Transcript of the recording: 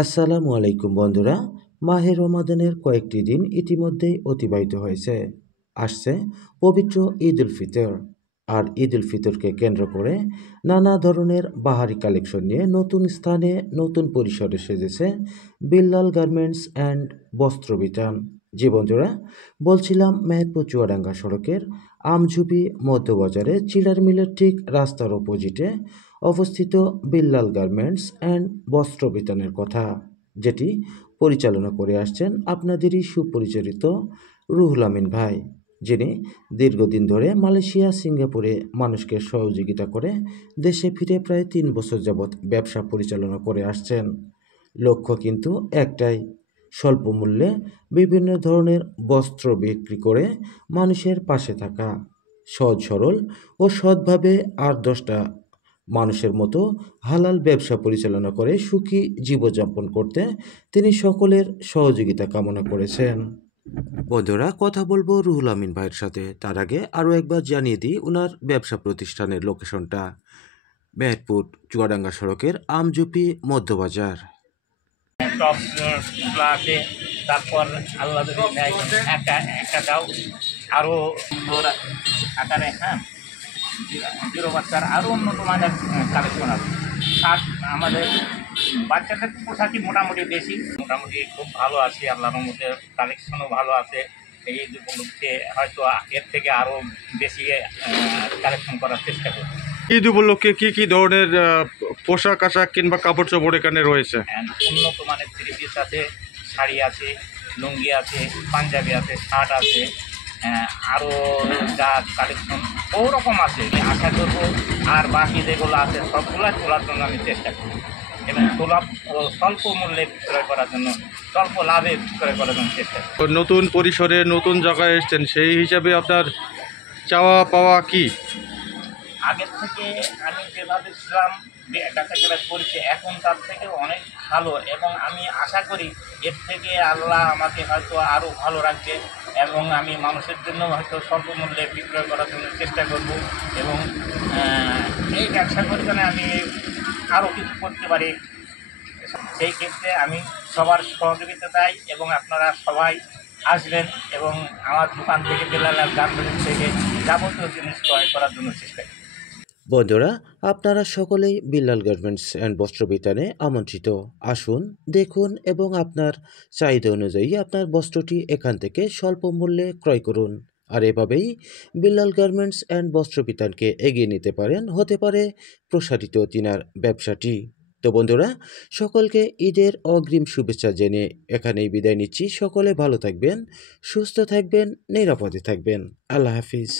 আসসালামু আলাইকুম বন্ধুরা। মাহে রমাদানের কয়েকটি দিন ইতিমধ্যেই অতিবাহিত হয়েছে। আসছে পবিত্র ঈদ উল ফিতর। আর ঈদ উল ফিতরকে কেন্দ্র করে নানা ধরনের বাহারি কালেকশন নিয়ে নতুন স্থানে নতুন পরিসরে সেজেছে বিল্লাল গার্মেন্টস অ্যান্ড বস্ত্র বিতান। জি বন্ধুরা, বলছিলাম মেহেরপুর চুয়াডাঙ্গা সড়কের আমঝুপি মধ্যবাজারে চিলার মিলের ঠিক রাস্তার অপোজিটে অবস্থিত বিল্লাল গার্মেন্টস অ্যান্ড বস্ত্র বিতানের কথা, যেটি পরিচালনা করে আসছেন আপনাদেরই সুপরিচিত রুহুল আমিন ভাই, যিনি দীর্ঘদিন ধরে মালয়েশিয়া সিঙ্গাপুরে মানুষকে সহযোগিতা করে দেশে ফিরে প্রায় 3 বছর যাবৎ ব্যবসা পরিচালনা করে আসছেন। লক্ষ্য কিন্তু একটাই, স্বল্প মূল্যে বিভিন্ন ধরনের বস্ত্র বিক্রি করে মানুষের পাশে থাকা, সহজ সরল ও সৎভাবে 8-10টা মানুষের মতো হালাল ব্যবসা পরিচালনা করে সুখী জীবনযাপন করতে তিনি সকলের সহযোগিতা কামনা করেছেন। বন্ধুরা, কথা বলবো রুহুল আমিন ভাইয়ের সাথে। তার আগে আরও একবার জানিয়ে দিই ওনার ব্যবসা প্রতিষ্ঠানের লোকেশনটা। মেহেরপুর চুয়াডাঙ্গা সড়কের আমজুপি মধ্যবাজার। টপগুলো আছে, তারপর আল্লাহ যদি নেয় একটা দাও আরও সুন্দর আকারে, হ্যাঁ, জিরো বাচ্চার আরও উন্নত মানের কালেকশন আছে। শার্ট আমাদের বাচ্চাদের পোশাকই মোটামুটি বেশি, মোটামুটি খুব ভালো আছে, আল্লাহর মধ্যে কালেকশনও ভালো আছে। এই উপলক্ষে হয়তো এর থেকে আরও বেশি কালেকশন করার চেষ্টা করব। ঈদ উপলক্ষে কি কি ধরনের পোশাক আশাক কিংবা কাপড় চোপড় এখানে রয়েছে? উন্নত মানের থ্রি পিস আছে, শাড়ি আছে, লুঙ্গি আছে, পাঞ্জাবি আছে, শার্ট আছে, আরও যা কালেকশন ওরকম আছে। আমি আশা করবো আর বাকি যেগুলো আছে সবগুলো তোলার জন্য আমি চেষ্টা করব এবং স্বল্প মূল্যে বিক্রয় করার জন্য, স্বল্প লাভে বিক্রয় করার জন্য চেষ্টা করব। নতুন পরিসরে নতুন জায়গায় এসছেন, সেই হিসাবে আপনার চাওয়া পাওয়া কি? আগের থেকে আমি যেভাবে ছিলাম কাছাকাছি করেছি, এখন তার থেকে অনেক ভালো, এবং আমি আশা করি এর থেকে আল্লাহ আমাকে হয়তো আরও ভালো রাখবে এবং আমি মানুষের জন্য হয়তো স্বল্প মূল্যে বিক্রয় করার জন্য চেষ্টা করব এবং এই ব্যবসা পরিচালনায় আমি আরও কিছু করতে পারি। সেই ক্ষেত্রে আমি সবার সহযোগিতা চাই এবং আপনারা সবাই আসবেন এবং আমার দোকান থেকে বিল্লাল গার্মেন্টস থেকে যাবতীয় জিনিস ক্রয় করার জন্য চেষ্টা করি। বন্ধুরা, আপনারা সকলেই বিল্লাল গার্মেন্টস অ্যান্ড বস্ত্র বিতানে আমন্ত্রিত। আসুন, দেখুন এবং আপনার চাহিদা অনুযায়ী আপনার বস্ত্রটি এখান থেকে স্বল্প মূল্যে ক্রয় করুন। আর এভাবেই বিল্লাল গার্মেন্টস অ্যান্ড বস্ত্র বিতানকে এগিয়ে নিতে পারেন, হতে পারে প্রসারিত তিনার ব্যবসাটি। তো বন্ধুরা, সকলকে ঈদের অগ্রিম শুভেচ্ছা জেনে এখানেই বিদায় নিচ্ছি। সকলে ভালো থাকবেন, সুস্থ থাকবেন, নিরাপদে থাকবেন। আল্লাহ হাফিজ।